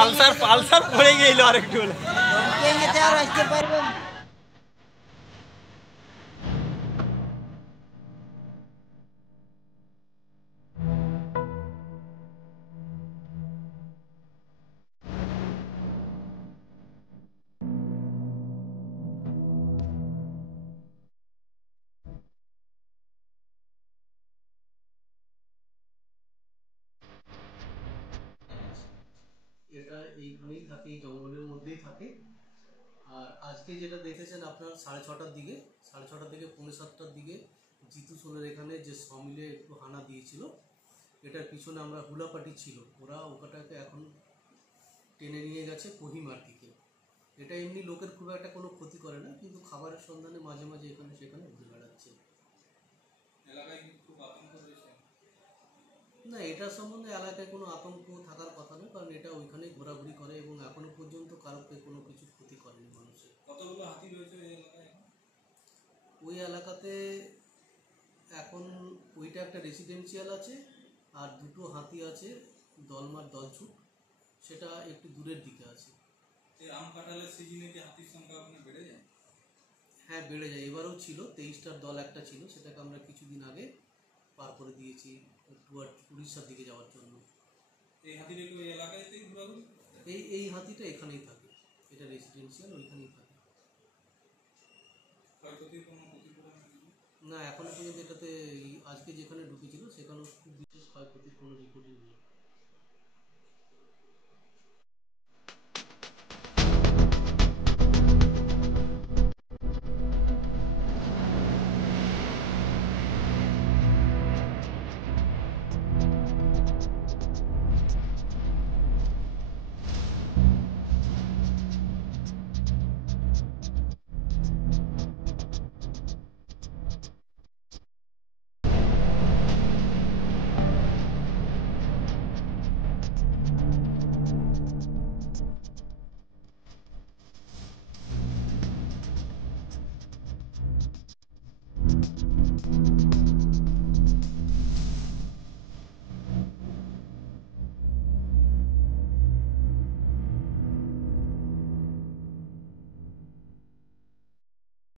Pulsar Pulsar পড়ে গেল আরেকটু হলে আর আসতে পারবে। এটা এইখানেই থাকে, এই জঙ্গলের মধ্যেই থাকে। আর আজকে যেটা দেখেছেন আপনার 6:30টার দিকে, 6:30 থেকে 6:45টার দিকে জিতু সোলের এখানে যে সমিলে একটু হানা দিয়েছিল, এটার পিছনে আমরা হুলাপাটি ছিল, ওরা ওটাকে এখন টেনে নিয়ে গেছে কোহিমার দিকে। এটা এমনি লোকের খুব একটা কোনো ক্ষতি করে না, কিন্তু খাবারের সন্ধানে মাঝে মাঝে এখানে সেখানে ঘুরে বেড়াচ্ছে। এলাকায় খুব আতঙ্ক রয়েছে না, এটা সম্বন্ধে এলাকায় কোনো আতঙ্ক থাকার কথা নয়, কারণ এটা ওইখানেই ঘোরাঘুরি করে এবং এখনো পর্যন্ত কারোকে কোনো কিছু ক্ষতি করেনি মানুষের। কতগুলো হাতি রয়েছে এই এলাকায়? ওই এলাকাতে এখন ওইটা একটা রেসিডেন্সিয়াল আছে, আর দুটো হাতি আছে দলমার দলছুট, সেটা একটু দূরের দিকে আছে। এই আম কাঁঠালের সিজনে কি হাতির সংখ্যা ওখানে বেড়ে যায়? হ্যাঁ, বেড়ে যায়। এবারেও ছিল 23টার দল একটা ছিল, সেটাকে আমরা কিছুদিন আগে পার করে দিয়েছি উড়িষ্যার দিকে যাওয়ার জন্য। এই হাতিটা কি ওই এলাকাতেই ঘোরাঘুরি? এই হাতিটা এখানেই থাকে, এটা রেসিডেন্সিয়াল, ওইখানেই থাকে। ক্ষয়ক্ষতির কোনো ক্ষতিপূরণ না, এখনো পর্যন্ত এটাতে আজকে যেখানে ঢুকেছিল সেখানেও খুব বিশেষ ক্ষয়ক্ষতির কোনো রিপোর্টই নেই।